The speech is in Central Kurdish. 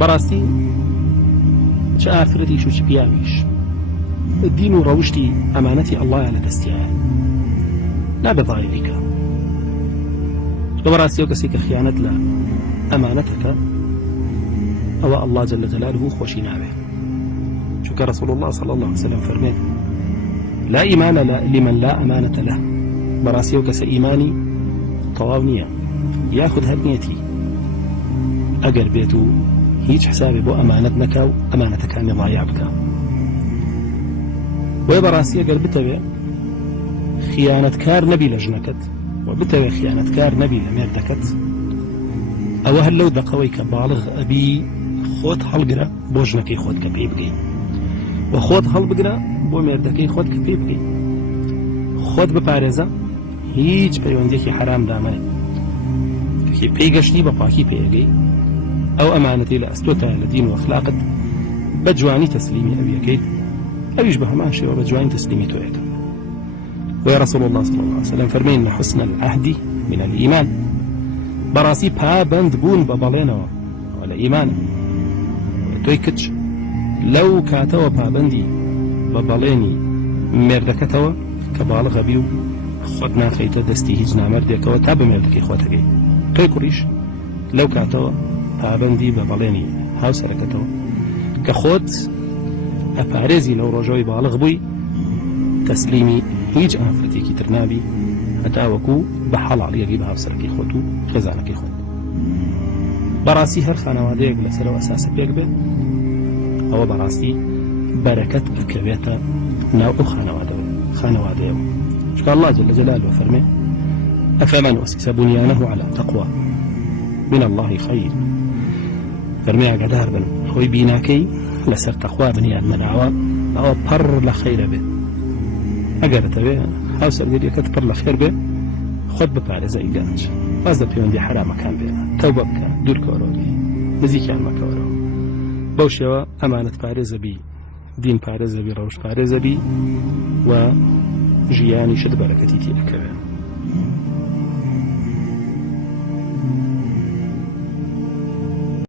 بەڕاستی چ ئافرەتیش و چ پیاویش دین و ڕەوشتی ئەمانەتی ئەڵڵایە لە دەستیایە نابێت ضایع بیکە. بەڕاستی ئەو کەسێک کە خیانەت لە ئەمانەتەکە ئەوە ئەڵڵا جەل جەلالوهو خۆشی ناوێت. چونکە رسول الله صلى الله عليه وسلم فەرمێ لا إيمان لمن لا أمانة له. بەڕاستی ئەو کەسە ئیمانی تەواو نییە یاخود هەر نیەتی ئەگەر بێت و هیچ حسابی بۆ ئەمانەت نەکا و ئەمانەتەکانی ضایع بکە. وێ بەڕاستی ئەگەر بتەوێ خیانەتکار نەبی لە ژنەکەت و بتەوێ خیانەتکار نەبی لە مێردەکەت ئەوە هەر لەو دەقەوەی کە باڵغ ئەبی خۆت هەڵگرە بۆ ژنەکەی خۆت کە پێی بگەین و خۆت هەڵبگرە بۆ مێردەکەی خۆت کە پێی بگەین. خۆت بپارێزە هیچ پەیوەندێکی حرام دامای کە پێی گەشتی بە پاکی پێگەی ئەو ئەمانەتی لە ئەستۆتە لە دین و ئەخلاقت بە جوانی تەسلیمی ئەویەکەیت ئەویش بە هەمان شێوە بە جوانی تەسلیمی تۆیەکە. ويا رسول الله صلى الله عليه وسلم فرمين حسن العهد من الإيمان. براسي پابند بون ببالينوا ولا إيمان توي كتش لو كاتوا پابندي بباليني مردكتوا كبالغ بيو خدنا خيتا دستي هيج نامردكوا تاب مردكي خوتكي توي كريش لو كاتوا پابندي بباليني هاوسركتوا كخوت أبارزي لو رجوي بالغ بوي تسليمي هیچ ئافرەتێکی تر نابی هەتاوەکو بە حەڵاڵیەکی بە هاوسەرەکەی خۆت و خێزانەکەی خۆت. بەڕاستی هەر خانەوادەیەک لەسەرەوە ئەساسە پێک بێت ئەوە بەڕاستی بەرەکەت ئەکەوێتە ناو ئەو خانەوادەیەوە. چونکە الله جل جلاله فەرمێ ئەفەمەن ئوسیسە بنیانەه على تەقوا من الله خەیر. فەرمێ ئاگادار بن خۆی بیناکەی لەسەر تەخوا بنیان مەناوە ئەوە پەڕ لە خەیرە بێت. ئەگەر دەوێ هاوسەرگەریەکەت پڕ لە خێر بێ خۆت بپارێزە ئیگەنج باز دە پەیوەندی حرامەکان بێ تەوبە بکە دوورکەوەرەوەی نزیکیان مەکەوەرەوە. بەو شێوە ئەمانەت پارێزە بی دین پارێزە بی ڕەوش پارێزە بی و ژیانی شت بەرەکەتی تێ ئەکەوێ.